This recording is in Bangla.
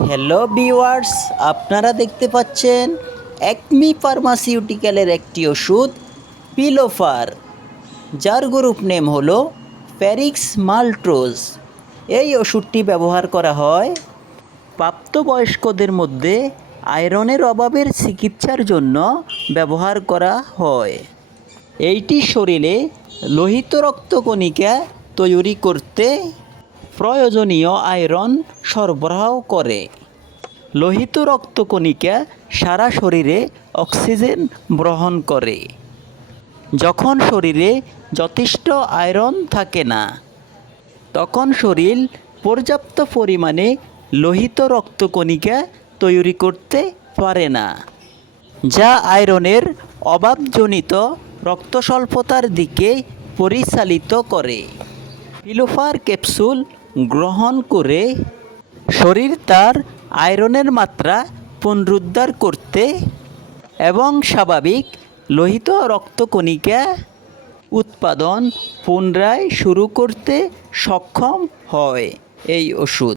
হ্যালো ভিউয়ার্স, আপনারা দেখতে পাচ্ছেন একমি ফার্মাসিউটিক্যালের একটি ওষুধ পিলোফার, যার গ্রুপ নেম হলো ফেরিক্স মাল্টোজ। এই ওষুধটি ব্যবহার করা হয় প্রাপ্তবয়স্কদের মধ্যে আয়রনের অভাবের চিকিৎসার জন্য ব্যবহার করা হয়। এইটি শরীরে লোহিত রক্তকণিকা তৈরি করতে প্রয়োজনীয় আয়রন সরবরাহ করে। লোহিত রক্তকণিকা সারা শরীরে অক্সিজেন গ্রহণ করে। যখন শরীরে যথেষ্ট আয়রন থাকে না, তখন শরীর পর্যাপ্ত পরিমাণে লোহিত রক্তকণিকা তৈরি করতে পারে না, যা আয়রনের অভাবজনিত রক্তস্বল্পতার দিকে পরিচালিত করে। পিলোফার ক্যাপসুল গ্রহণ করে শরীর তার আয়রনের মাত্রা পুনরুদ্ধার করতে এবং স্বাভাবিক লোহিত রক্তকণিকা উৎপাদন পুনরায় শুরু করতে সক্ষম হয় এই ওষুধ।